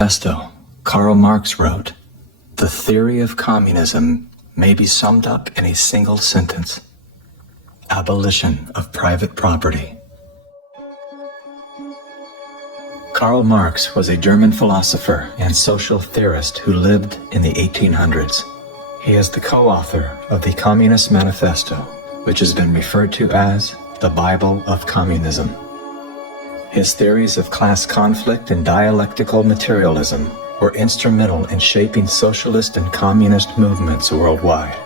Manifesto, Karl Marx wrote, "The theory of communism may be summed up in a single sentence: abolition of private property." Karl Marx was a German philosopher and social theorist who lived in the 1800s. He is the co-author of the Communist Manifesto, which has been referred to as the Bible of Communism. His theories of class conflict and dialectical materialism were instrumental in shaping socialist and communist movements worldwide.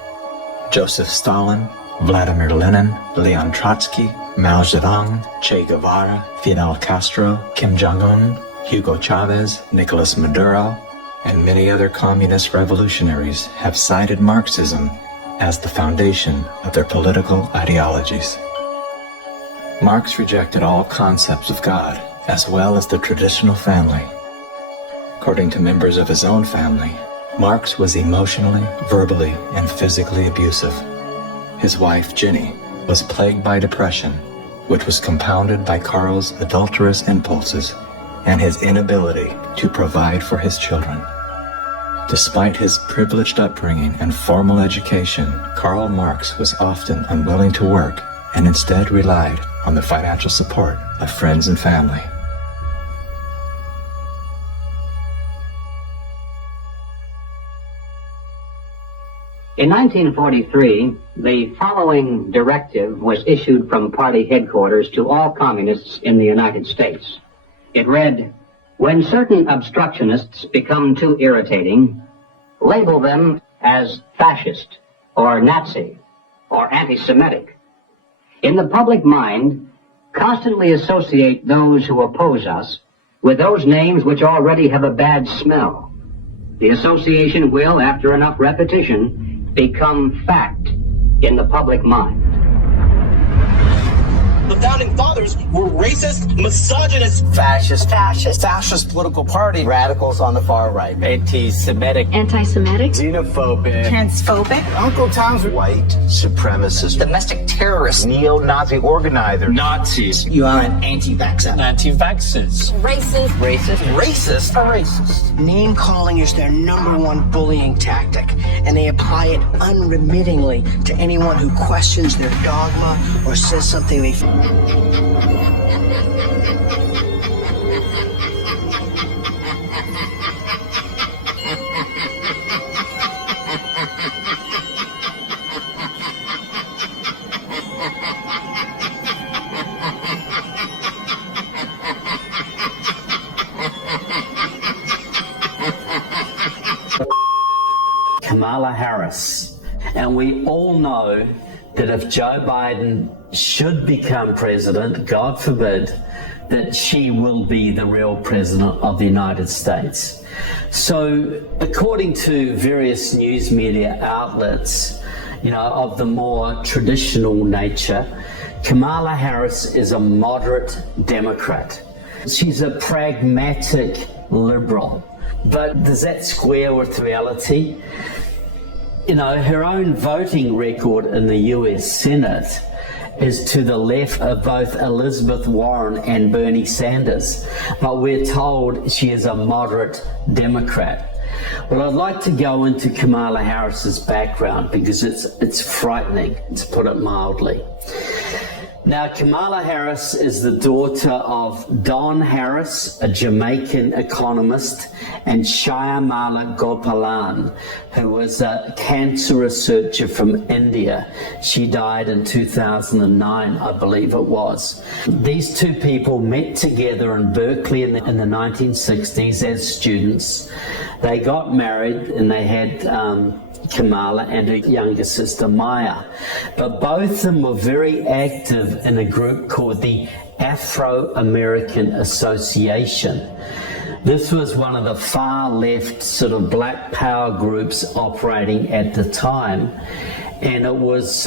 Joseph Stalin, Vladimir Lenin, Leon Trotsky, Mao Zedong, Che Guevara, Fidel Castro, Kim Jong-un, Hugo Chavez, Nicolas Maduro, and many other communist revolutionaries have cited Marxism as the foundation of their political ideologies. Marx rejected all concepts of God, as well as the traditional family. According to members of his own family, Marx was emotionally, verbally, and physically abusive. His wife, Jenny, was plagued by depression, which was compounded by Karl's adulterous impulses and his inability to provide for his children. Despite his privileged upbringing and formal education, Karl Marx was often unwilling to work and instead relied on the financial support of friends and family. In 1943, the following directive was issued from party headquarters to all communists in the United States. It read, "When certain obstructionists become too irritating, label them as fascist or Nazi or anti-Semitic. In the public mind, constantly associate those who oppose us with those names which already have a bad smell. The association will, after enough repetition, become fact in the public mind." The founding fathers were racist, misogynist, fascist political party, radicals on the far right, anti-Semitic, xenophobic, transphobic, Uncle Tom's white supremacist, domestic terrorist, neo-Nazi organizer, Nazis. You are an anti-vaxxer. Anti-vaxxers. Racist. Name calling is their number one bullying tactic, and they apply it unremittingly to anyone who questions their dogma or says something they Kamala Harris. And we all know that if Joe Biden should become president, God forbid, that she will be the real president of the United States. So according to various news media outlets, of the more traditional nature, Kamala Harris is a moderate Democrat. She's a pragmatic liberal. But does that square with reality? Her own voting record in the US Senate is to the left of both Elizabeth Warren and Bernie Sanders, but we're told she is a moderate Democrat. Well, I'd like to go into Kamala Harris's background because it's frightening, to put it mildly. Now, Kamala Harris is the daughter of Don Harris, a Jamaican economist, and Shyamala Gopalan, who was a cancer researcher from India. She died in 2009, I believe it was. These two people met together in Berkeley in the 1960s as students. They got married and they had Kamala and her younger sister Maya. But both of them were very active in a group called the Afro-American Association. This was one of the far left sort of black power groups operating at the time. And it was,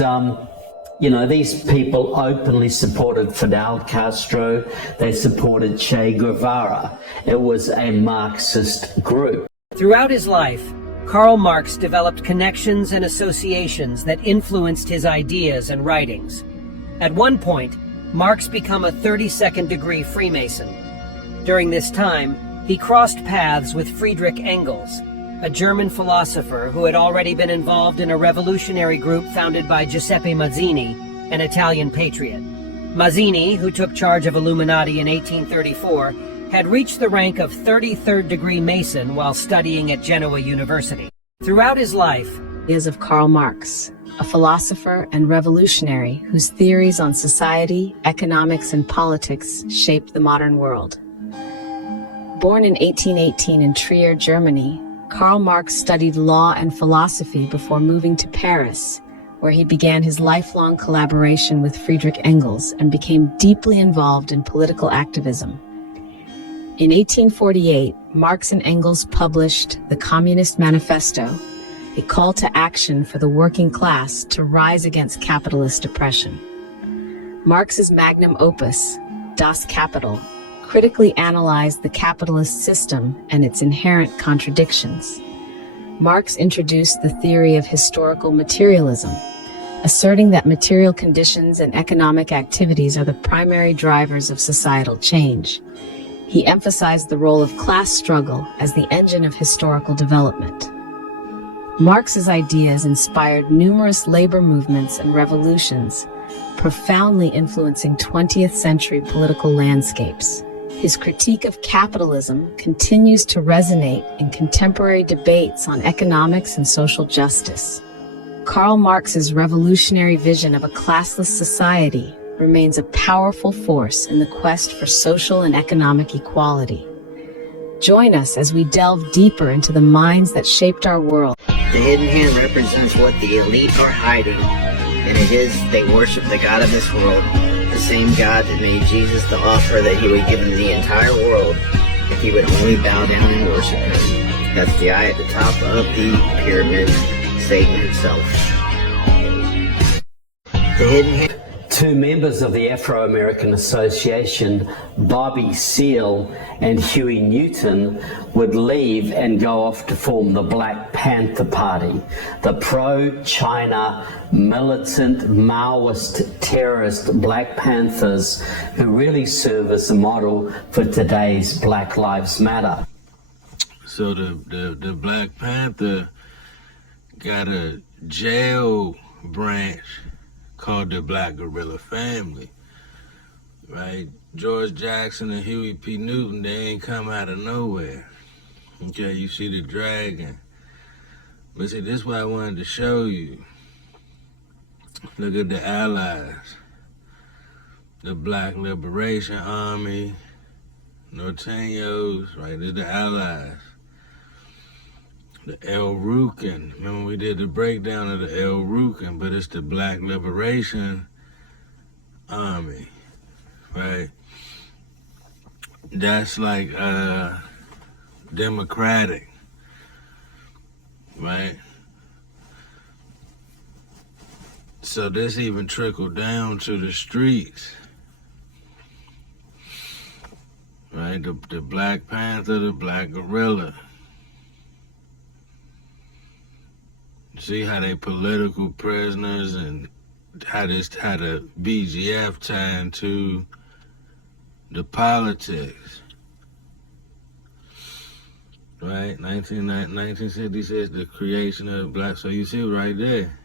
these people openly supported Fidel Castro. They supported Che Guevara. It was a Marxist group. Throughout his life, Karl Marx developed connections and associations that influenced his ideas and writings. At one point, Marx became a 32nd degree Freemason. During this time, He crossed paths with Friedrich Engels, a German philosopher who had already been involved in a revolutionary group founded by Giuseppe Mazzini, an Italian patriot. Mazzini, who took charge of Illuminati in 1834, had reached the rank of 33rd degree Mason while studying at Genoa University. Throughout his life, Ideas of Karl Marx, a philosopher and revolutionary whose theories on society, economics, and politics shaped the modern world. Born in 1818 in Trier, Germany, Karl Marx studied law and philosophy before moving to Paris, where he began his lifelong collaboration with Friedrich Engels and became deeply involved in political activism. In 1848, Marx and Engels published the Communist Manifesto, a call to action for the working class to rise against capitalist oppression. Marx's magnum opus, Das Kapital, critically analyzed the capitalist system and its inherent contradictions. Marx introduced the theory of historical materialism, asserting that material conditions and economic activities are the primary drivers of societal change. He emphasized the role of class struggle as the engine of historical development. Marx's ideas inspired numerous labor movements and revolutions, profoundly influencing 20th century political landscapes. His critique of capitalism continues to resonate in contemporary debates on economics and social justice. Karl Marx's revolutionary vision of a classless society remains a powerful force in the quest for social and economic equality. Join us as we delve deeper into the minds that shaped our world. The hidden hand represents what the elite are hiding, and it is they worship the God of this world, the same God that made Jesus the offer that he would give them the entire world if he would only bow down and worship him. That's the eye at the top of the pyramid, Satan himself. The hidden hand. Two members of the Afro-American Association, Bobby Seale and Huey Newton, would leave and go off to form the Black Panther Party, the pro-China, militant, Maoist, terrorist Black Panthers who really serve as a model for today's Black Lives Matter. So the Black Panther got a jail branch called the Black Guerrilla Family, right? George Jackson and Huey P. Newton, they ain't come out of nowhere. Okay, you see the dragon. But see, this is what I wanted to show you. Look at the allies. The Black Liberation Army, Norteños, right? They're the allies. The El Rucan. Remember we did the breakdown of the El Rucan, but it's the Black Liberation Army, right? That's like democratic, right? So this even trickled down to the streets, right? The Black Panther, the Black Guerrilla. See how they political prisoners and how the BGF tie into the politics, right? 1966, the creation of black. So you see right there,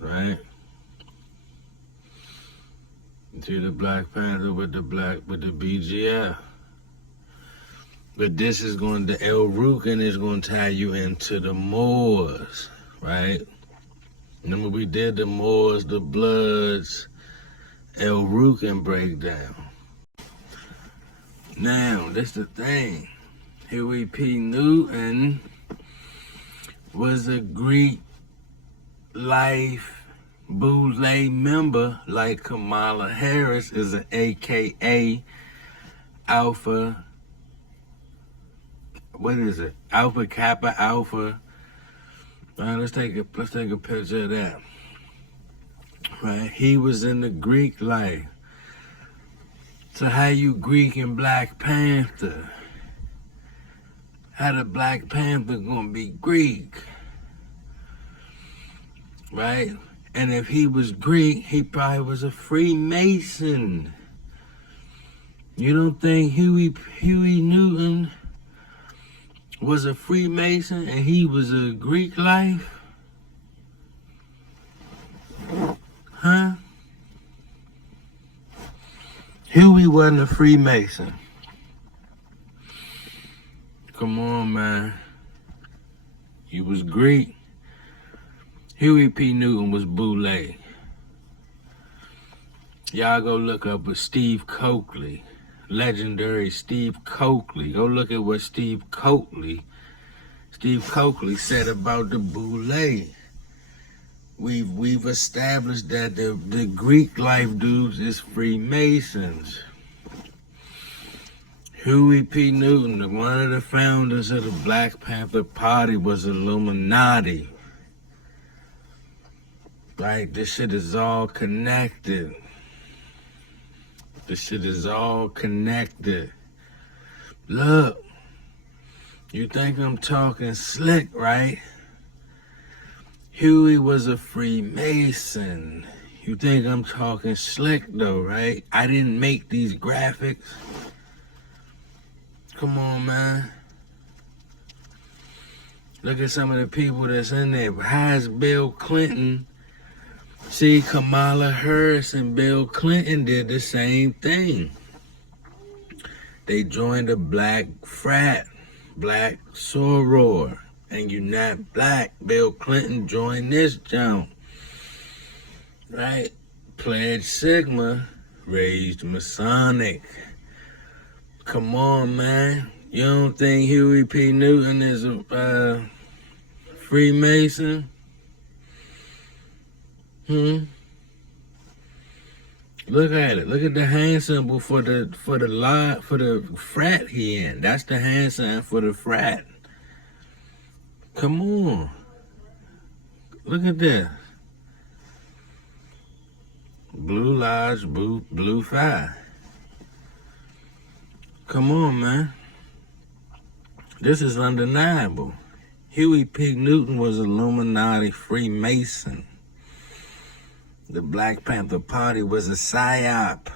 right? You see the Black Panther with the BGF. But this is going to, El Rucan is going to tie you into the Moors, right? Remember we did the Moors, the Bloods, El Rucan breakdown. Now, this the thing. Huey P. Newton was a Greek life boule member like Kamala Harris is an AKA Alpha. What is it? Alpha Kappa Alpha. All right, let's take a picture of that. Right, he was in the Greek life. So how you Greek and Black Panther? How the Black Panther gonna be Greek? Right? And if he was Greek, he probably was a Freemason. You don't think Huey Newton was a Freemason and he was a Greek life? Huh? Huey wasn't a Freemason. Come on, man. He was Greek. Huey P. Newton was Boule. Y'all go look up with Steve Coakley. Legendary Steve Coakley. Go look at what Steve Coakley said about the Boule. We've established that the Greek life dudes is Freemasons. Huey P. Newton, one of the founders of the Black Panther Party, was Illuminati. Right? This shit is all connected. This shit is all connected. Look, you think I'm talking slick, right? Huey was a Freemason. You think I'm talking slick though, right? I didn't make these graphics. Come on, man. Look at some of the people that's in there. How's Bill Clinton? See, Kamala Harris and Bill Clinton did the same thing. They joined a black frat, black soror. And you're not black. Bill Clinton joined this jump. Right? Pledge Sigma, raised Masonic. Come on, man. You don't think Huey P. Newton is a Freemason? Look at it. Look at the hand symbol for the frat he in. That's the hand sign for the frat. Come on. Look at this. Blue Lodge, Blue Phi. Come on, man. This is undeniable. Huey P. Newton was Illuminati Freemason. The Black Panther Party was a PSYOP.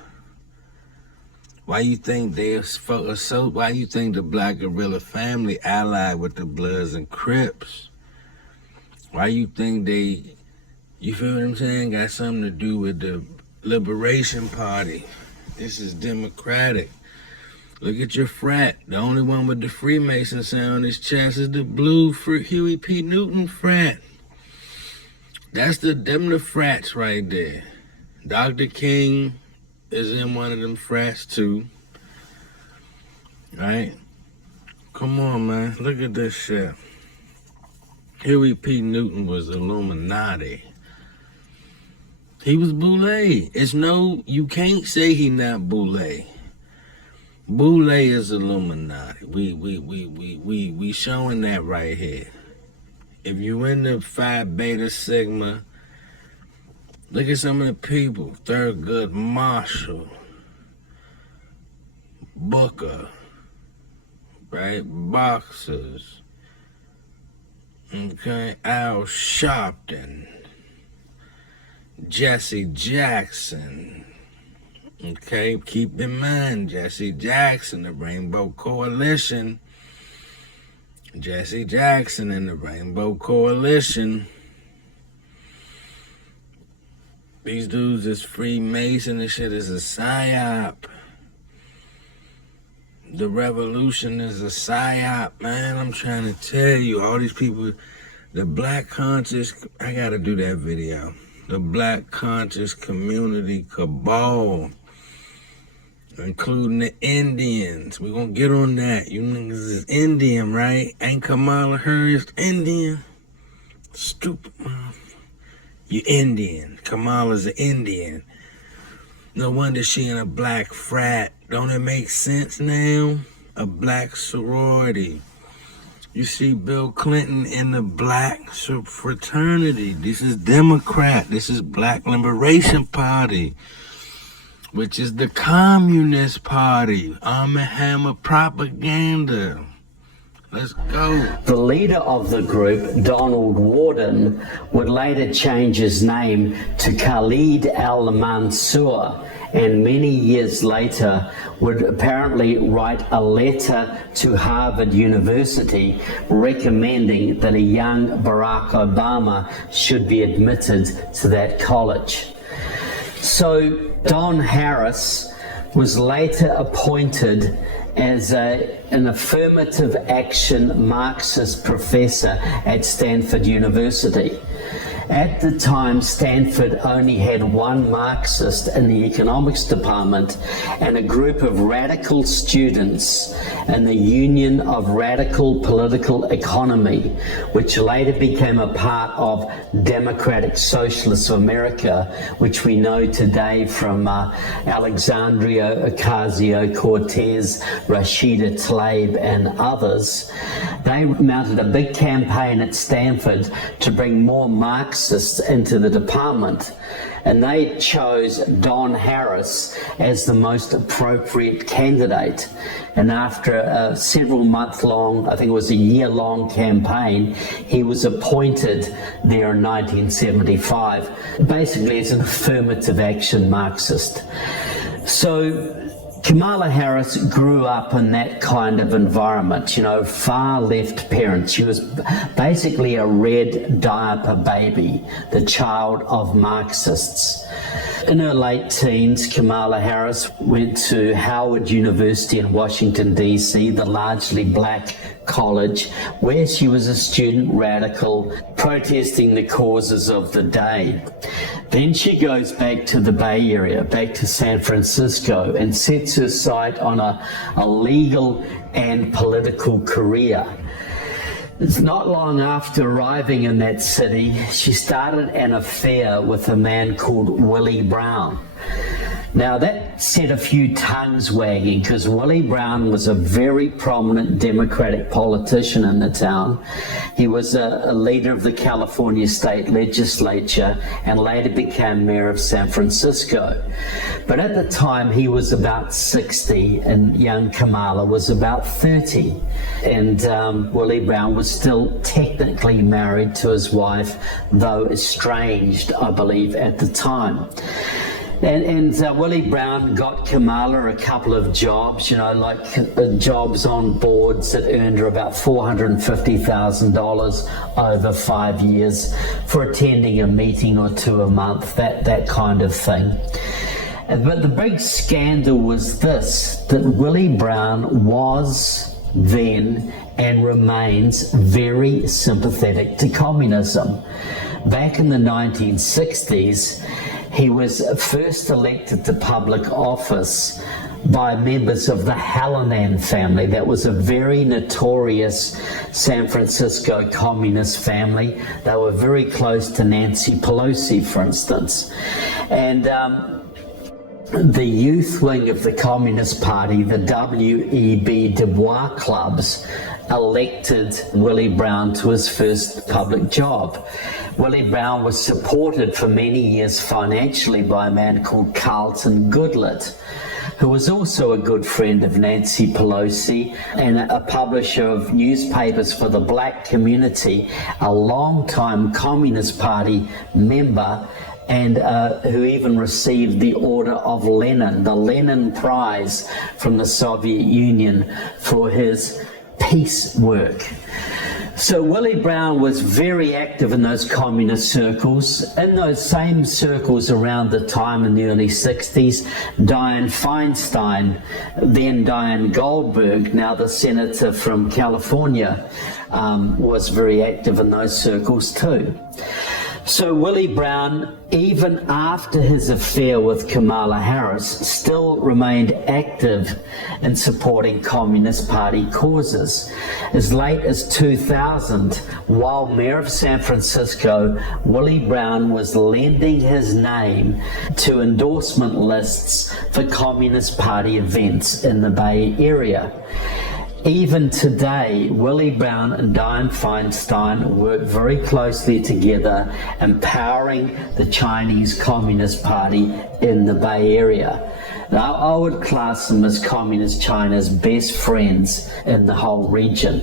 Why you think why you think the Black Guerrilla family allied with the Bloods and Crips? Why you think they, you feel what I'm saying, got something to do with the Liberation Party? This is democratic. Look at your frat. The only one with the Freemason sign on his chest is the blue for Huey P. Newton frat. That's them the frats right there. Dr. King is in one of them frats too. Right? Come on, man. Look at this shit. Huey P. Newton was Illuminati. He was Boule. You can't say he not Boule. Boule is Illuminati. We showing that right here. If you in the Phi Beta Sigma, look at some of the people. Thurgood Marshall, Booker, right? Boxers, okay? Al Sharpton, Jesse Jackson, okay? Keep in mind, Jesse Jackson, the Rainbow Coalition. Jesse Jackson and the Rainbow Coalition. These dudes is Freemason. This shit is a PSYOP. The revolution is a PSYOP, man. I'm trying to tell you, all these people, the Black conscious, I gotta do that video. The Black conscious community cabal, including the Indians. We're gonna get on that. You niggas is Indian, right? Ain't Kamala Harris Indian? Stupid motherfucker. You Indian. Kamala's an Indian. No wonder she in a black frat. Don't it make sense now? A black sorority. You see Bill Clinton in the black fraternity. This is Democrat. This is Black Liberation Party, which is the Communist Party. Arm and Hammer propaganda. Let's go. The leader of the group, Donald Warden, would later change his name to Khalid al-Mansour, and many years later would apparently write a letter to Harvard University recommending that a young Barack Obama should be admitted to that college. So Don Harris was later appointed as an affirmative action Marxist professor at Stanford University. At the time, Stanford only had one Marxist in the economics department and a group of radical students in the Union of Radical Political Economy, which later became a part of Democratic Socialists of America, which we know today from Alexandria Ocasio-Cortez, Rashida Tlaib, and others. They mounted a big campaign at Stanford to bring more Marxists into the department, and they chose Don Harris as the most appropriate candidate. And after a several month long, I think it was a year-long campaign, he was appointed there in 1975, basically as an affirmative action Marxist. So Kamala Harris grew up in that kind of environment, you know, far left parents. She was basically a red diaper baby, the child of Marxists. In her late teens, Kamala Harris went to Howard University in Washington, D.C., the largely black college, where she was a student radical protesting the causes of the day. Then she goes back to the Bay Area, back to San Francisco, and sets her sight on a legal and political career. It's not long after arriving in that city, she started an affair with a man called Willie Brown. Now that set a few tongues wagging, because Willie Brown was a very prominent Democratic politician in the town. He was a leader of the California state legislature and later became mayor of San Francisco. But at the time he was about 60 and young Kamala was about 30. And Willie Brown was still technically married to his wife, though estranged, I believe, at the time. And Willie Brown got Kamala a couple of jobs, you know, like jobs on boards that earned her about $450,000 over 5 years for attending a meeting or two a month, that kind of thing. But the big scandal was this, that Willie Brown was then and remains very sympathetic to communism. Back in the 1960s, he was first elected to public office by members of the Hallinan family. That was a very notorious San Francisco communist family. They were very close to Nancy Pelosi, for instance. And the youth wing of the Communist Party, the W.E.B. Du Bois clubs, elected Willie Brown to his first public job. Willie Brown was supported for many years financially by a man called Carlton Goodlett, who was also a good friend of Nancy Pelosi and a publisher of newspapers for the black community, a longtime Communist Party member, and who even received the Order of Lenin, the Lenin Prize from the Soviet Union for his peace work. So Willie Brown was very active in those communist circles. In those same circles around the time in the early 60s, Dianne Feinstein, then Diane Goldberg, now the senator from California, was very active in those circles too. So Willie Brown, even after his affair with Kamala Harris, still remained active in supporting Communist Party causes. As late as 2000, while mayor of San Francisco, Willie Brown was lending his name to endorsement lists for Communist Party events in the Bay Area. Even today, Willie Brown and Dianne Feinstein work very closely together, empowering the Chinese Communist Party in the Bay Area. Now, I would class them as Communist China's best friends in the whole region.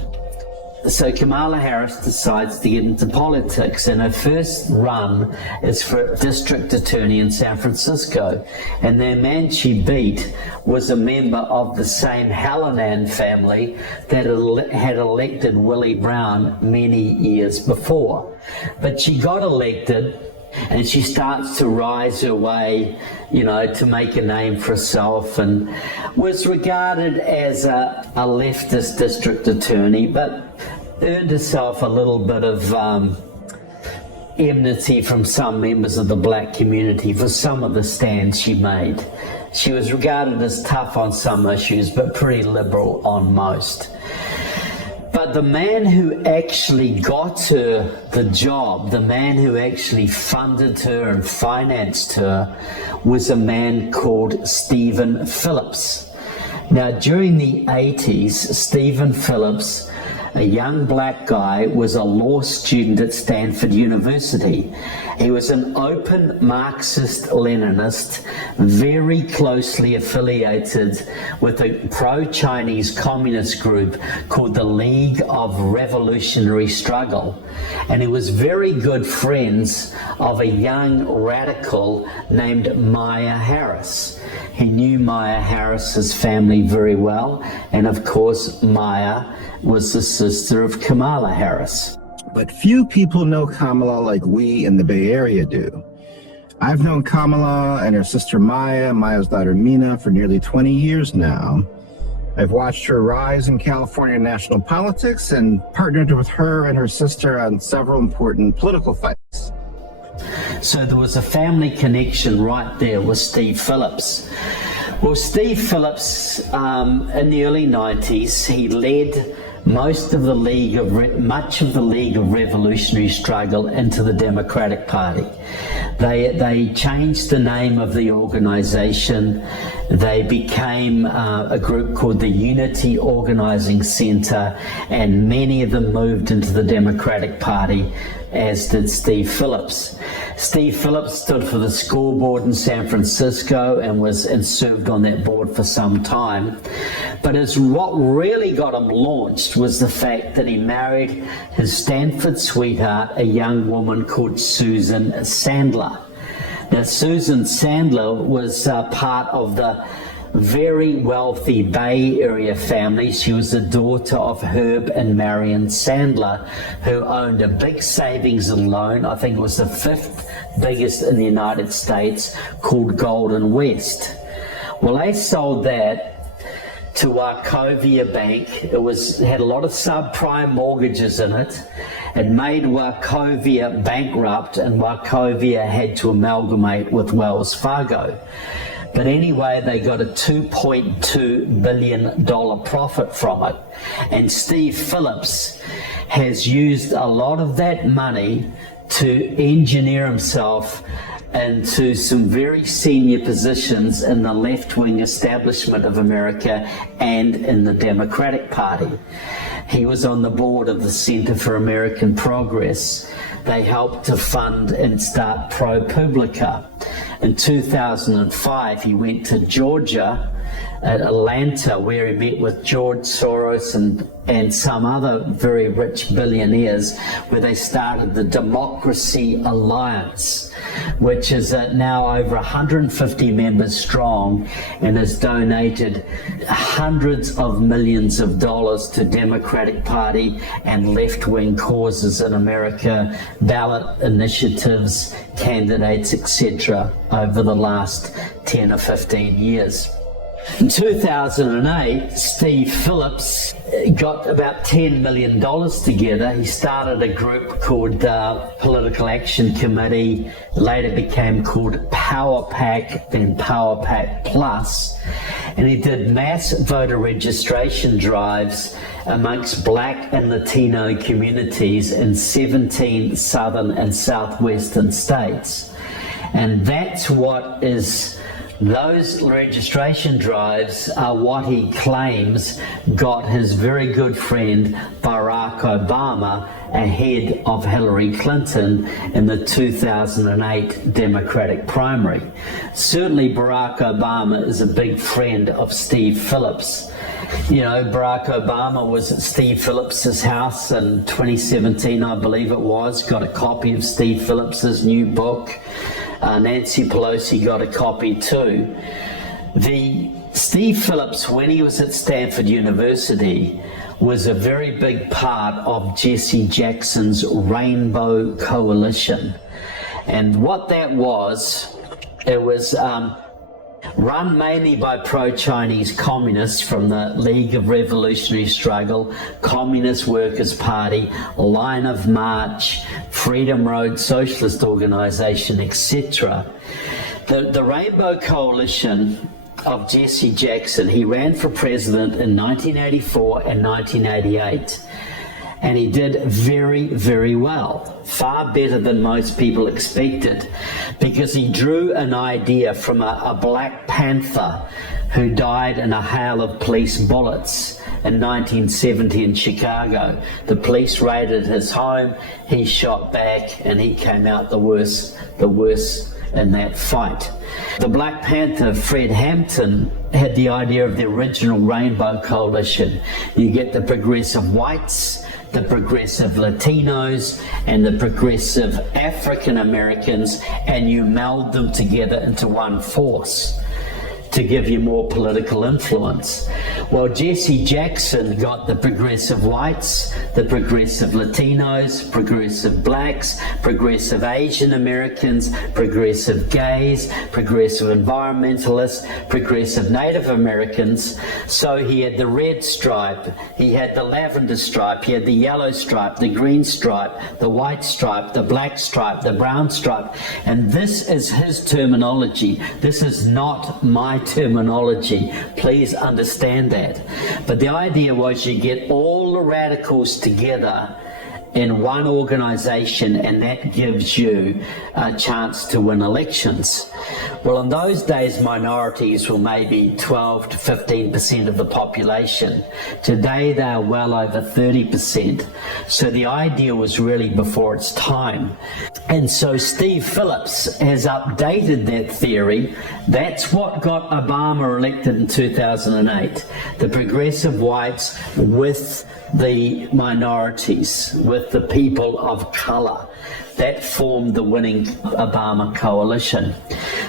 So Kamala Harris decides to get into politics, and her first run is for district attorney in San Francisco. And the man she beat was a member of the same Hallinan family that had elected Willie Brown many years before. But she got elected, and she starts to rise her way, to make a name for herself, and was regarded as a leftist district attorney, but earned herself a little bit of enmity from some members of the black community for some of the stands she made. She was regarded as tough on some issues, but pretty liberal on most. But the man who actually got her the job, the man who actually funded her and financed her, was a man called Stephen Phillips. Now, during the 80s, Stephen Phillips, a young black guy, was a law student at Stanford University. He was an open Marxist-Leninist, very closely affiliated with a pro-Chinese communist group called the League of Revolutionary Struggle. And he was very good friends of a young radical named Maya Harris. He knew Maya Harris's family very well, and of course Maya was the sister of Kamala Harris. But few people know Kamala like we in the Bay Area do. I've known Kamala and her sister Maya, Maya's daughter Mina, for nearly 20 years now. I've watched her rise in California national politics and partnered with her and her sister on several important political fights. So there was a family connection right there with Steve Phillips. Well, Steve Phillips, in the early 90s, he led much of the League of Revolutionary Struggle into the Democratic Party. They changed the name of the organization. They became a group called the Unity Organizing Center, and many of them moved into the Democratic Party, as did Steve Phillips. Steve Phillips stood for the school board in San Francisco and served on that board for some time. But what really got him launched was the fact that he married his Stanford sweetheart, a young woman called Susan Sandler. Now, Susan Sandler was part of the very wealthy Bay Area family. She was the daughter of Herb and Marion Sandler, who owned a big savings and loan, I think it was the 5th biggest in the United States, called Golden West. Well, they sold that to Wachovia Bank. It had a lot of subprime mortgages in it. It made Wachovia bankrupt, and Wachovia had to amalgamate with Wells Fargo. But anyway, they got a $2.2 billion profit from it. And Steve Phillips has used a lot of that money to engineer himself into some very senior positions in the left-wing establishment of America and in the Democratic Party. He was on the board of the Center for American Progress. They helped to fund and start ProPublica. In 2005, he went to Georgia, at Atlanta, where he met with George Soros and some other very rich billionaires, where they started the Democracy Alliance, which is now over 150 members strong and has donated hundreds of millions of dollars to Democratic Party and left-wing causes in America, ballot initiatives, candidates, etc., over the last 10 or 15 years. In 2008, Steve Phillips got about $10 million together. He started a group called Political Action Committee, later became called Power PAC, then Power PAC Plus, and he did mass voter registration drives amongst Black and Latino communities in 17 southern and southwestern states. And that's what is Those registration drives are what he claims got his very good friend Barack Obama ahead of Hillary Clinton in the 2008 Democratic primary. Certainly Barack Obama is a big friend of Steve Phillips. You know, Barack Obama was at Steve Phillips's house in 2017, I believe it was, got a copy of Steve Phillips's new book. Nancy Pelosi got a copy too. Steve Phillips, when he was at Stanford University, was a very big part of Jesse Jackson's Rainbow Coalition. And what that was, it was run mainly by pro-Chinese communists from the League of Revolutionary Struggle, Communist Workers' Party, Line of March, Freedom Road Socialist Organization, etc. The Rainbow Coalition of Jesse Jackson, he ran for president in 1984 and 1988. And he did very, very well, far better than most people expected, because he drew an idea from a Black Panther who died in a hail of police bullets in 1970 in Chicago. The police raided his home, he shot back, and he came out the worst in that fight. The Black Panther, Fred Hampton, had the idea of the original Rainbow Coalition. You get the progressive whites, the progressive Latinos, and the progressive African Americans, and you meld them together into one force to give you more political influence. Well, Jesse Jackson got the progressive whites, the progressive Latinos, progressive blacks, progressive Asian Americans, progressive gays, progressive environmentalists, progressive Native Americans. So he had the red stripe, he had the lavender stripe, he had the yellow stripe, the green stripe, the white stripe, the black stripe, the brown stripe. And this is his terminology. This is not my terminology. Please understand that. But the idea was you get all the radicals together in one organization, and that gives you a chance to win elections. Well, in those days, minorities were maybe 12 to 15% of the population. Today, they are well over 30%. So the idea was really before its time. And so Steve Phillips has updated that theory. That's what got Obama elected in 2008. The progressive whites with the minorities, with the people of color. That formed the winning Obama coalition.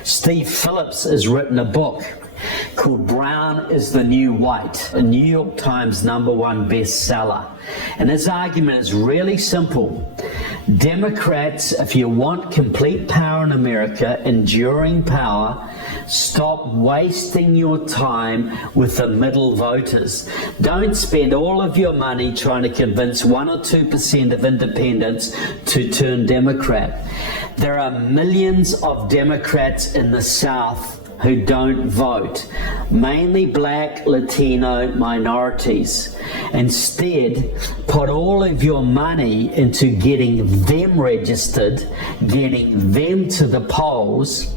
Steve Phillips has written a book called Brown is the New White, a New York Times #1 bestseller. And his argument is really simple. Democrats, if you want complete power in America, enduring power, stop wasting your time with the middle voters. Don't spend all of your money trying to convince 1 or 2% of independents to turn Democrat. There are millions of Democrats in the South who don't vote, mainly black, Latino minorities. Instead, put all of your money into getting them registered, getting them to the polls,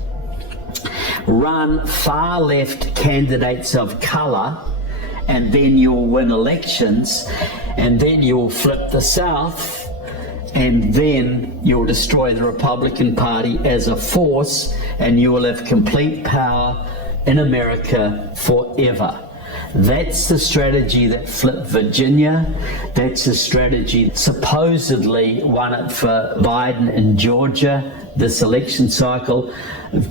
run far left candidates of color, and then you'll win elections, and then you'll flip the South, and then you'll destroy the Republican Party as a force, and you will have complete power in America forever. That's the strategy that flipped Virginia. That's the strategy that supposedly won it for Biden in Georgia this election cycle.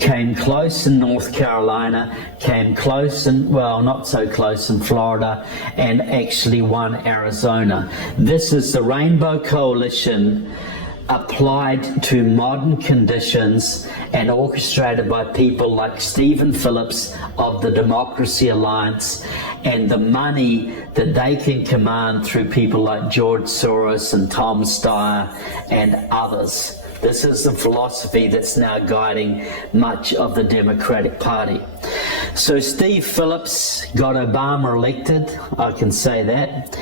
Came close in North Carolina, came close in, well, not so close in Florida, and actually won Arizona. This is the Rainbow Coalition applied to modern conditions and orchestrated by people like Stephen Phillips of the Democracy Alliance, and the money that they can command through people like George Soros and Tom Steyer and others. This is the philosophy that's now guiding much of the Democratic Party. So Steve Phillips got Obama elected, I can say that.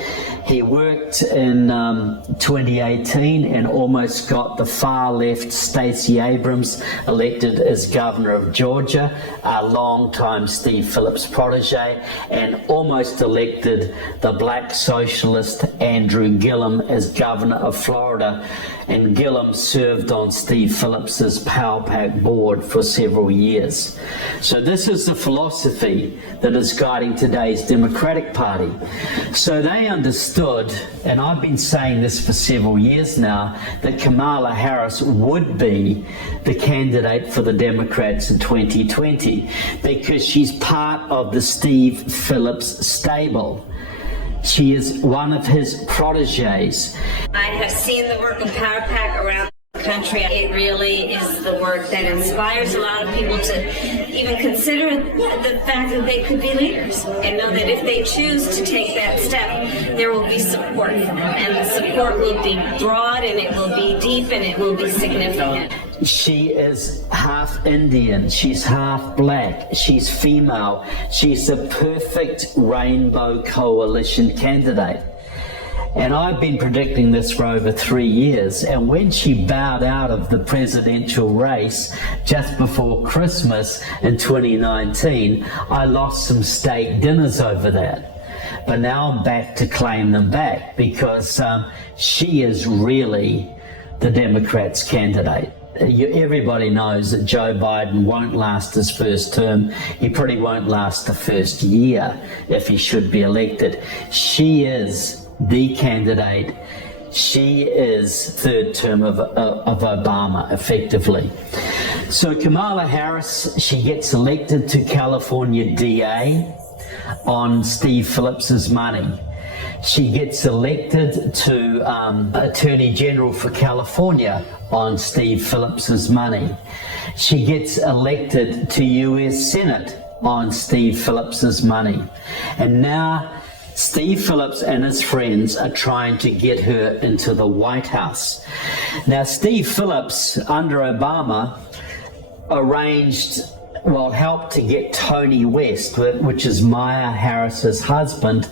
He worked in 2018 and almost got the far left Stacey Abrams elected as governor of Georgia, a long-time Steve Phillips protege, and almost elected the black socialist Andrew Gillum as governor of Florida. And Gillum served on Steve Phillips's Power Pack board for several years. So this is the philosophy that is guiding today's Democratic Party. So they understood, and I've been saying this for several years now, that Kamala Harris would be the candidate for the Democrats in 2020 because she's part of the Steve Phillips stable. She is one of his proteges. I have seen the work of Power Pack around the country. It really is the work that inspires a lot of people to even consider the fact that they could be leaders and know that if they choose to take that step, there will be support. And the support will be broad, and it will be deep, and it will be significant. She is half Indian, she's half black, she's female, she's a perfect rainbow coalition candidate. And I've been predicting this for over 3 years, and when she bowed out of the presidential race just before Christmas in 2019, I lost some steak dinners over that. But now I'm back to claim them back because she is really the Democrats' candidate. Everybody knows that Joe Biden won't last his first term. He probably won't last the first year if he should be elected. She is the candidate. She is third term of Obama, effectively. So Kamala Harris, she gets elected to California DA on Steve Phillips's money. She gets elected to Attorney General for California on Steve Phillips's money. She gets elected to US Senate on Steve Phillips's money. And now Steve Phillips and his friends are trying to get her into the White House. Now Steve Phillips, under Obama, helped to get Tony West, which is Maya Harris's husband,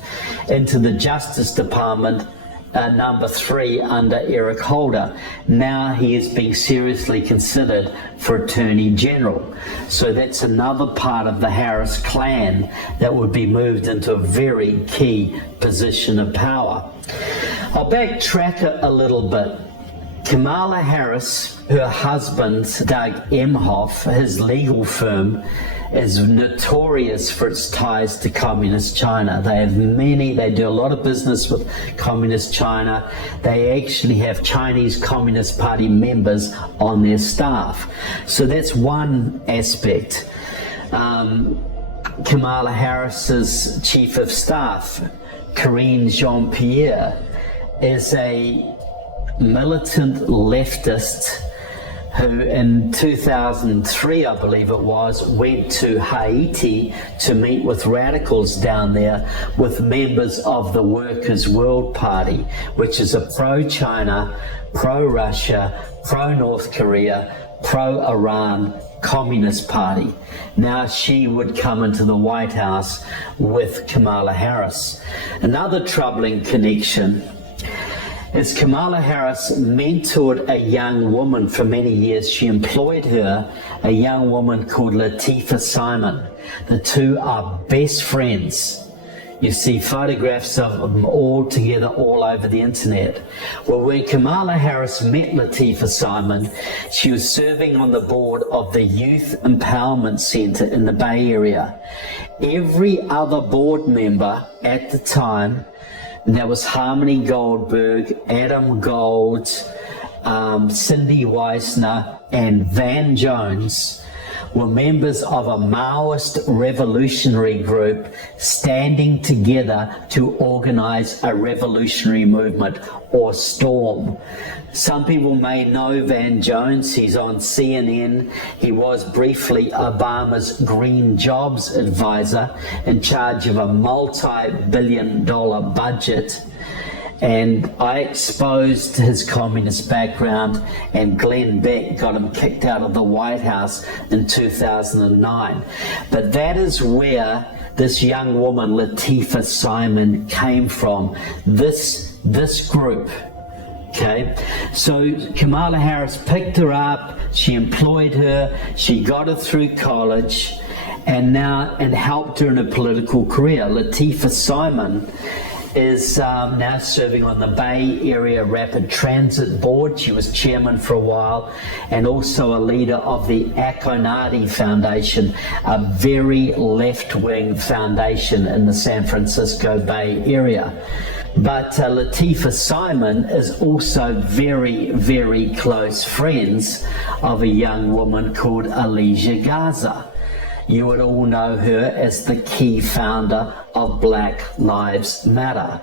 into the Justice Department, number 3 under Eric Holder. Now he is being seriously considered for Attorney General. So that's another part of the Harris clan that would be moved into a very key position of power. I'll backtrack a little bit. Kamala Harris, her husband, Doug Emhoff, his legal firm, is notorious for its ties to Communist China. They do a lot of business with Communist China. They actually have Chinese Communist Party members on their staff. So that's one aspect. Kamala Harris's chief of staff, Karine Jean-Pierre, is a militant leftist who in 2003, I believe it was, went to Haiti to meet with radicals down there with members of the Workers' World Party, which is a pro-China, pro-Russia, pro-North Korea, pro-Iran Communist Party. Now she would come into the White House with Kamala Harris. Another troubling connection is Kamala Harris mentored a young woman for many years. She employed her, a young woman called Latifah Simon. The two are best friends. You see photographs of them all together all over the internet. Well, when Kamala Harris met Latifah Simon, she was serving on the board of the Youth Empowerment Center in the Bay Area. Every other board member at the time, and that was Harmony Goldberg, Adam Gold, Cindy Weissner, and Van Jones, were members of a Maoist revolutionary group standing together to organize a revolutionary movement, or storm. Some people may know Van Jones. He's on CNN. He was briefly Obama's green jobs advisor in charge of a multi-billion-dollar budget. And I exposed his communist background, and Glenn Beck got him kicked out of the White House in 2009. But that is where this young woman, Latifah Simon, came from, this group. Okay, so Kamala Harris picked her up, she employed her, she got her through college, and helped her in a political career. Latifah Simon is now serving on the Bay Area Rapid Transit Board. She was chairman for a while, and also a leader of the Akonadi Foundation, a very left-wing foundation in the San Francisco Bay Area. But Latifah Simon is also very, very close friends of a young woman called Alicia Garza. You would all know her as the key founder of Black Lives Matter.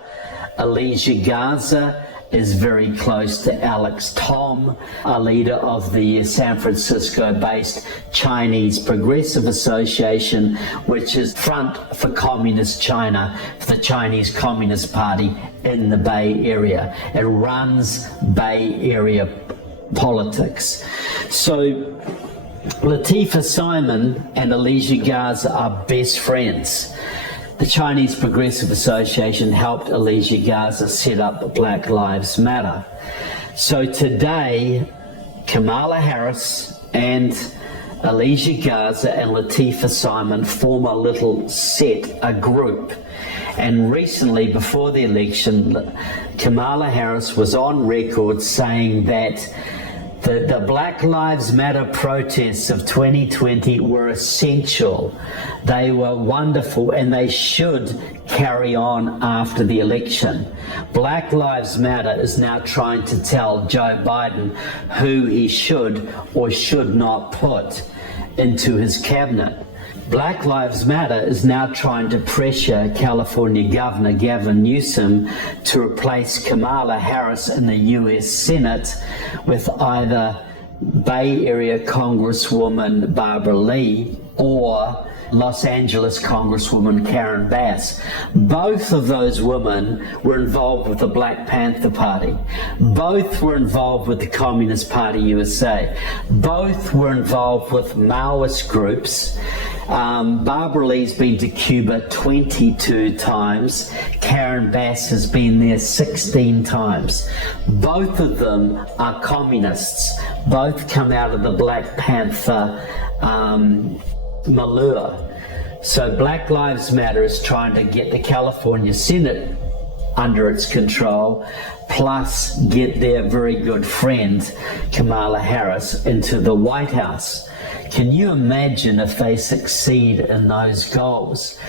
Alicia Garza is very close to Alex Tom, a leader of the San Francisco-based Chinese Progressive Association, which is front for Communist China, for the Chinese Communist Party in the Bay Area. It runs Bay Area politics. So Latifah Simon and Alicia Garza are best friends. The Chinese Progressive Association helped Alicia Garza set up Black Lives Matter. So today, Kamala Harris and Alicia Garza and Latifah Simon form a little set, a group. And recently, before the election, Kamala Harris was on record saying that the Black Lives Matter protests of 2020 were essential. They were wonderful, and they should carry on after the election. Black Lives Matter is now trying to tell Joe Biden who he should or should not put into his cabinet. Black Lives Matter is now trying to pressure California Governor Gavin Newsom to replace Kamala Harris in the US Senate with either Bay Area Congresswoman Barbara Lee or Los Angeles Congresswoman Karen Bass. Both of those women were involved with the Black Panther Party. Both were involved with the Communist Party USA. Both were involved with Maoist groups. Barbara Lee's been to Cuba 22 times. Karen Bass has been there 16 times. Both of them are communists. Both come out of the Black Panther milieu. So Black Lives Matter is trying to get the California Senate under its control, plus get their very good friend Kamala Harris into the White House. Can you imagine if they succeed in those goals?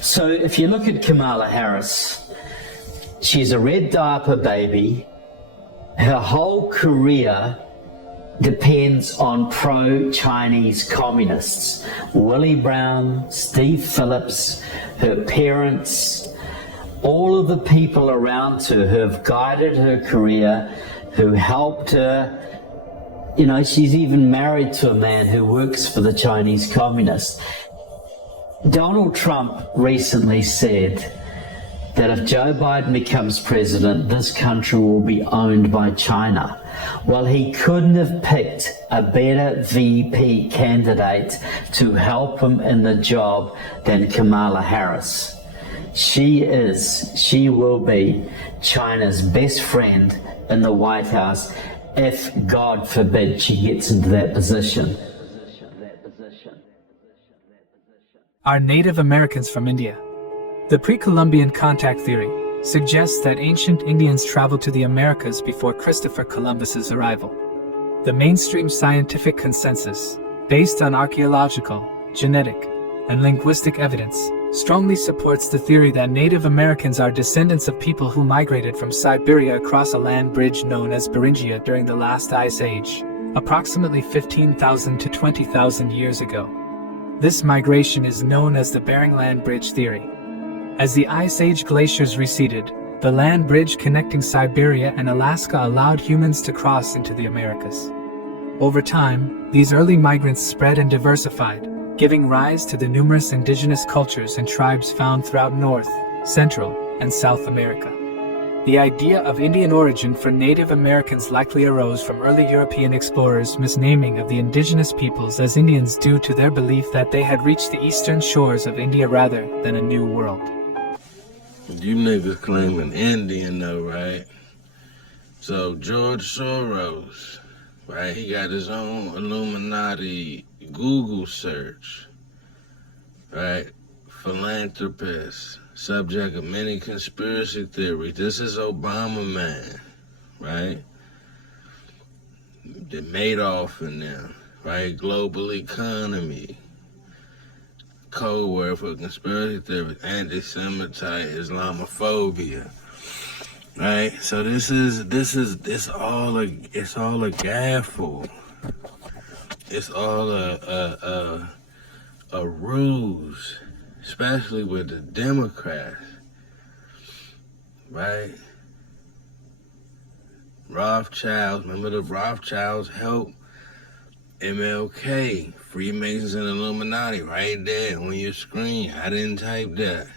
So if you look at Kamala Harris, she's a red diaper baby. Her whole career depends on pro-Chinese communists. Willie Brown, Steve Phillips, her parents, all of the people around her who have guided her career, who helped her. You know, she's even married to a man who works for the Chinese communists. Donald Trump recently said that if Joe Biden becomes president, this country will be owned by China. Well, he couldn't have picked a better VP candidate to help him in the job than Kamala Harris. She will be China's best friend in the White House if, God forbid, she gets into that position. Are Native Americans from India? The pre-Columbian contact theory suggests that ancient Indians traveled to the Americas before Christopher Columbus's arrival. The mainstream scientific consensus, based on archaeological, genetic, and linguistic evidence, strongly supports the theory that Native Americans are descendants of people who migrated from Siberia across a land bridge known as Beringia during the last ice age, approximately 15,000 to 20,000 years ago. This migration is known as the Bering Land Bridge theory. As the Ice Age glaciers receded, the land bridge connecting Siberia and Alaska allowed humans to cross into the Americas. Over time, these early migrants spread and diversified, giving rise to the numerous indigenous cultures and tribes found throughout North, Central, and South America. The idea of Indian origin for Native Americans likely arose from early European explorers' misnaming of the indigenous peoples as Indians due to their belief that they had reached the eastern shores of India rather than a new world. You niggas claiming Indian though, right? So George Soros, right, he got his own Illuminati Google search, right? Philanthropist, subject of many conspiracy theories. This is Obama man, right? The Madoff and them, right? Global economy, code word for conspiracy theories, anti-Semitite, Islamophobia, right? So it's all a gaffle. It's all a ruse, especially with the Democrats, right? Rothschilds, remember the Rothschilds helped MLK, Freemasons and Illuminati, right there on your screen. I didn't type that,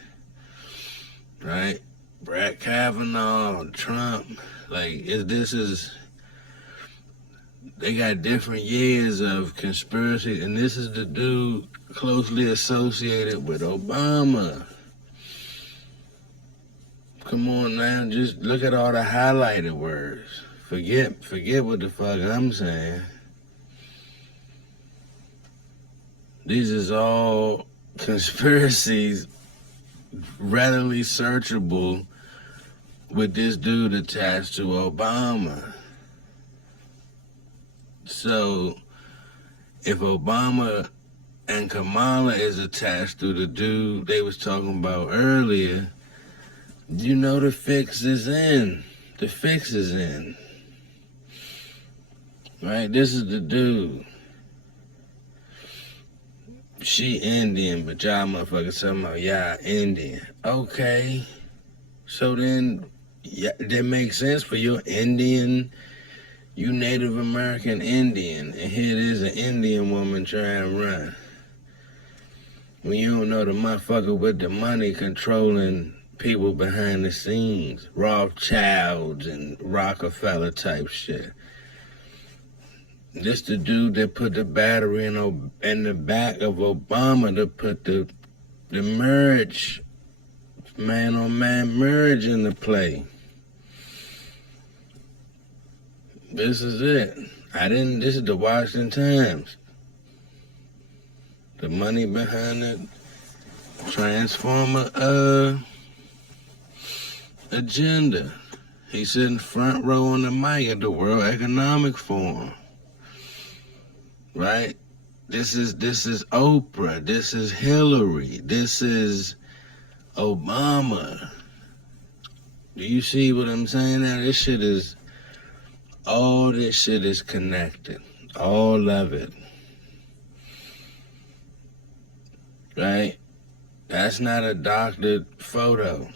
right? Brett Kavanaugh, Trump, they got different years of conspiracy, and this is the dude closely associated with Obama. Come on now, just look at all the highlighted words. Forget what the fuck I'm saying. These is all conspiracies readily searchable with this dude attached to Obama. So if Obama and Kamala is attached to the dude they was talking about earlier, you know the fix is in. The fix is in. Right? This is the dude. She Indian, but y'all motherfuckers talking about y'all Indian. Okay. So then, yeah, that makes sense for your Indian, you Native American Indian, and here it is an Indian woman trying to run. When you don't know the motherfucker with the money controlling people behind the scenes, Rothschilds and Rockefeller type shit. This the dude that put the battery in the back of Obama to put the marriage, man-on-man marriage into play. This is it. This is the Washington Times. The money behind it, Transformer agenda. He's sitting front row on the mic at the World Economic Forum. Right? This is Oprah. This is Hillary. This is Obama. Do you see what I'm saying now? All this shit is connected. All of it. Right? That's not a doctored photo.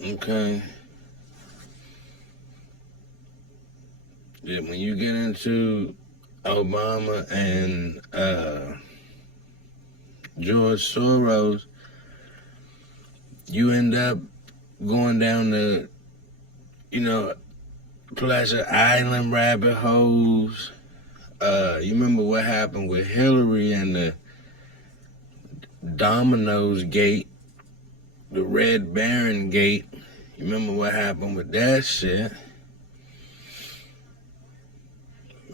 Okay? Yeah, when you get into Obama and George Soros, you end up going down the, Pleasure Island rabbit holes. You remember what happened with Hillary and the Domino's Gate, the Red Baron Gate. You remember what happened with that shit?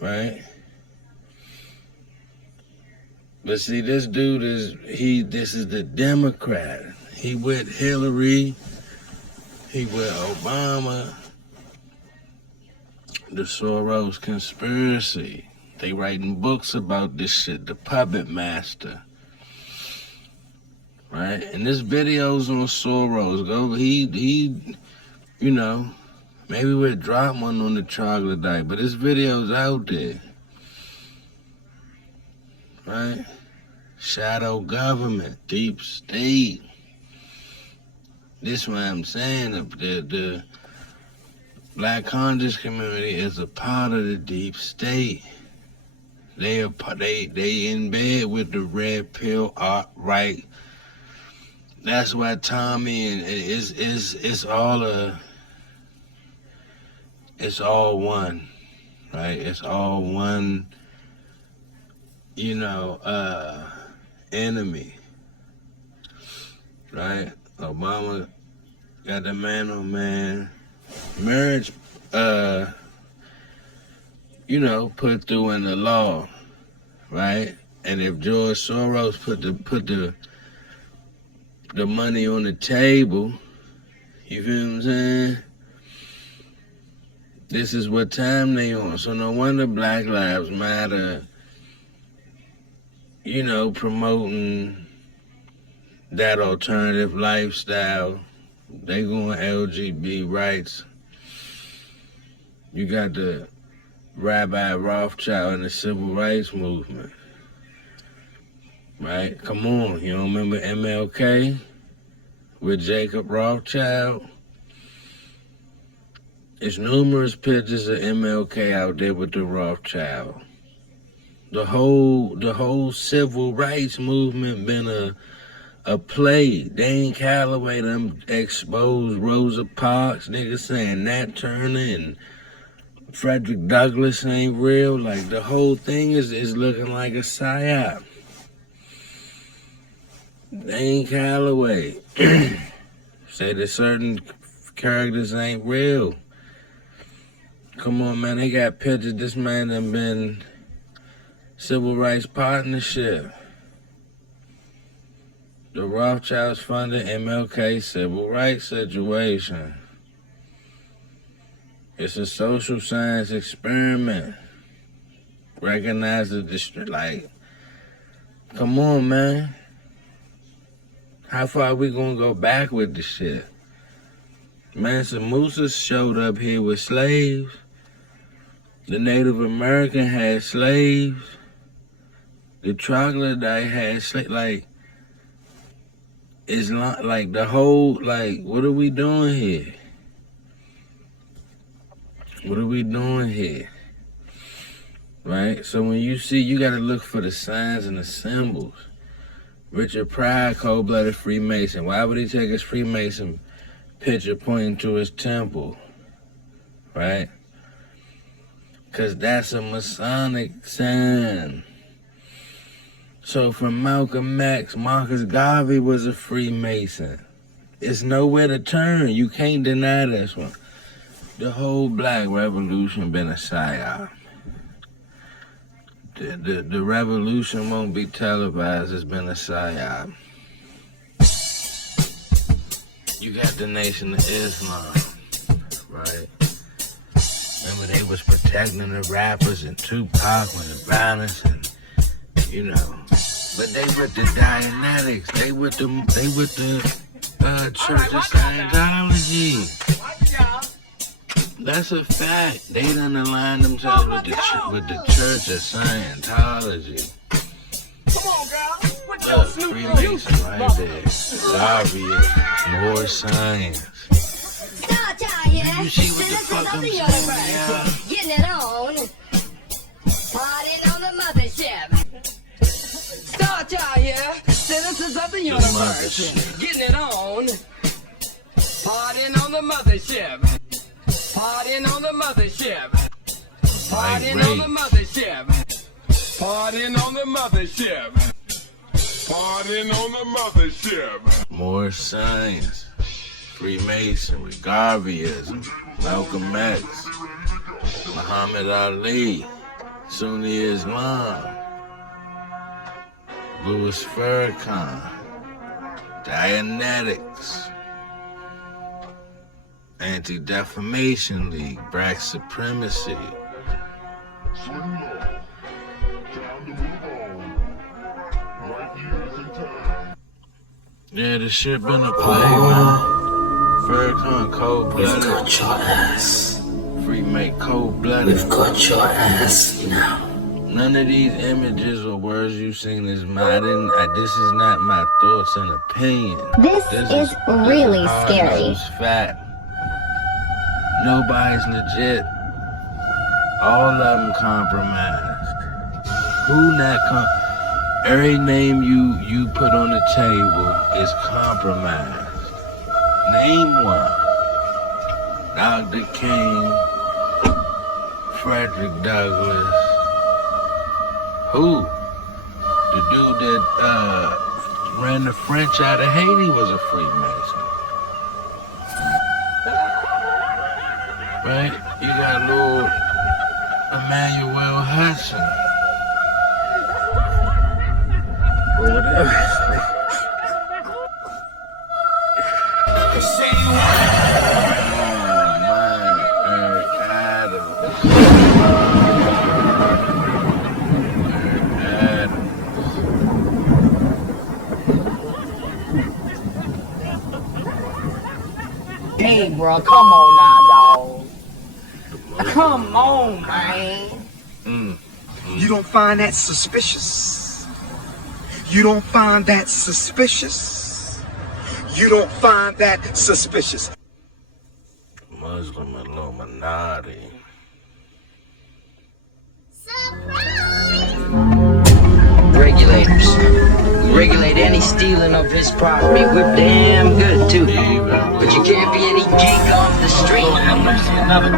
Right? But see, this dude this is the Democrat. He with Hillary, he with Obama, the Soros conspiracy. They writing books about this shit, the puppet master. Right? And this video's on Soros. Maybe we'll drop one on the troglodyte, but this video's out there. Right? Shadow government, deep state. This is what I'm saying. The Black conscious community is a part of the deep state. They in bed with the red pill, right? That's why Tommy and it's all one, right? It's all one, enemy, right? Obama got the man on man marriage, put through in the law, right? And if George Soros put the money on the table, you feel what I'm saying? This is what time they on. So no wonder Black Lives Matter, promoting that alternative lifestyle. They going LGBT rights. You got the Rabbi Rothschild and the civil rights movement. Right? Come on, you don't remember MLK with Jacob Rothschild? There's numerous pictures of MLK out there with the Rothschild. The whole civil rights movement been a play. Dane Calloway done exposed Rosa Parks, niggas saying Nat Turner and Frederick Douglass ain't real. Like, the whole thing is looking like a PSYOP. Dane Calloway say that certain characters ain't real. Come on, man, they got pictures. This man done been civil rights partnership. The Rothschilds funded MLK civil rights situation. It's a social science experiment. Recognize the district. Like, come on, man. How far are we gonna go back with this shit? Mansa Musa showed up here with slaves. The Native American had slaves. The troglodyte had slaves. Like, it's not like the whole, like, what are we doing here? What are we doing here? Right? So when you see, you gotta look for the signs and the symbols. Richard Pryor, cold-blooded Freemason. Why would he take his Freemason picture pointing to his temple? Right? Because that's a Masonic sign. So from Malcolm X, Marcus Garvey was a Freemason. It's nowhere to turn. You can't deny this one. The whole Black Revolution been a PSYOP. The revolution won't be televised. It's been a PSYOP. You got the Nation of Islam, right? Remember they was protecting the rappers and Tupac when the violence and, But they with the Dianetics. They with the Church of Scientology. That's a fact. They done aligned themselves with the Church of Scientology. Come on, girl. Put your Snoopy on you. Freemason right there. Garvey, more science. You see what the fuck I'm saying, y'all? Getting it on. Partying on the mothership. Start y'all here. Citizens of the universe. Getting it on. Partying on the mothership. Partying on the mothership. Partying on the mothership. Partying on the mothership. Partying on the mothership. More science. Freemasonry, Garveyism, Malcolm X, Muhammad Ali, Sunni Islam, Louis Farrakhan, Dianetics, Anti-Defamation League, Black Supremacy. Yeah, this shit been a play, man. Farrakhan, cold-blooded. We've got your ass. Freemake, cold-blooded. We've got your ass now. None of these images or words you've seen is mine. This is not my thoughts and opinion. This is really scary. Fact. Nobody's legit. All of them compromised. Who not Every name you put on the table is compromised. Name one. Dr. King, Frederick Douglass. Who? The dude that ran the French out of Haiti was a Freemason. Right? You got Lord Emmanuel Hudson. Or whatever. Hey, bro, come on now, dog. Come on, man. You don't find that suspicious? You don't find that suspicious? You don't find that suspicious? Muslim Illuminati. Regulators. We regulate any stealing of his property. We're damn good too. But you can't be any geek off the street.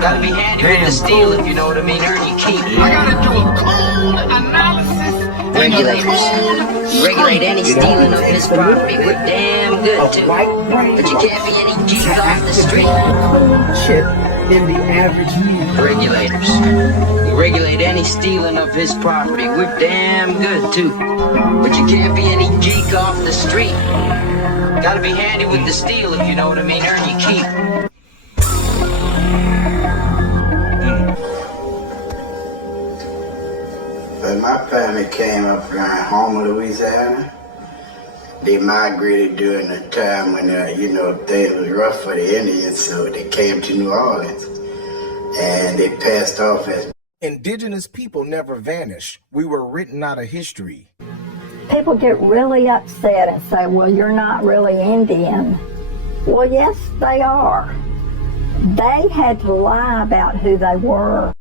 Gotta be handy with the steal, if you know what I mean. Earn your keep. I gotta do a code analysis. Regulators. We regulate any stealing of his property. We're damn good too. But you can't be any geek off the street. Chip in the average meal. Regulators. We regulate any stealing of his property. We're damn good too. But you can't be any geek off the street. Gotta be handy with the steal, if you know what I mean. Earn your keep. When my family came up around Homer, Louisiana, they migrated during the time when, things was rough for the Indians, so they came to New Orleans, and they passed off as... Indigenous people never vanished. We were written out of history. People get really upset and say, well, you're not really Indian. Well, yes, they are. They had to lie about who they were.